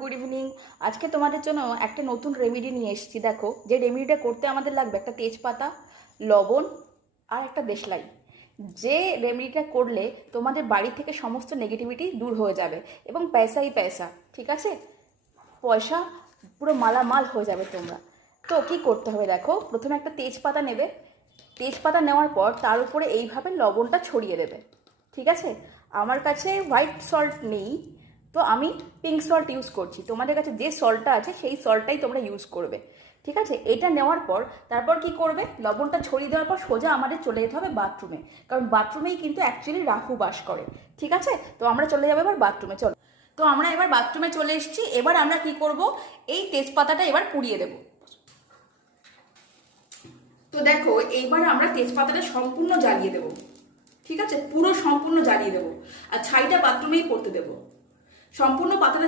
Good evening. আজকে তোমাদের জন্য একটা নতুন রেমেডি নিয়ে এসেছি। দেখো, যে রেমেডিটা করতে আমাদের লাগবে একটা তেজপাতা, লবণ আর একটা দেশলাই। যে রেমেডিটা করলে তোমাদের বাড়ি থেকে সমস্ত নেগেটিভিটি দূর হয়ে যাবে এবং পয়সাই পয়সা, ঠিক আছে? পয়সা পুরো মালামাল হয়ে যাবে তোমরা। তো কি করতে হবে দেখো, প্রথমে একটা তেজপাতা নেবে। তেজপাতা নেওয়ার পর তার উপরে এইভাবে লবণটা ছড়িয়ে দেবে, ঠিক আছে? আমার কাছে হোয়াইট সল্ট নেই, তো আমি পিঙ্ক সল্ট ইউজ করছি। তোমাদের কাছে যে সল্টটা আছে সেই সল্টটাই তোমরা ইউজ করবে, ঠিক আছে? এটা নেওয়ার পর তারপর কি করবে, লবণটা ছড়িয়ে দেওয়ার পর সোজা আমাদের চলে যেতে হবে বাথরুমে, কারণ বাথরুমেই কিন্তু অ্যাকচুয়ালি রাহু বাস করে, ঠিক আছে? তো আমরা চলে যাবো এবার বাথরুমে। চলো, তো আমরা এবার বাথরুমে চলে এসেছি। এবার আমরা কি করব, এই তেজপাতাটা এবার পুড়িয়ে দেবো। তো দেখো, এইবার আমরা তেজপাতাটা সম্পূর্ণ জ্বালিয়ে দেবো, ঠিক আছে? পুরো সম্পূর্ণ জ্বালিয়ে দেবো, আর ছাইটা বাথরুমেই পড়তে দেবো। সম্পূর্ণ পাতাটা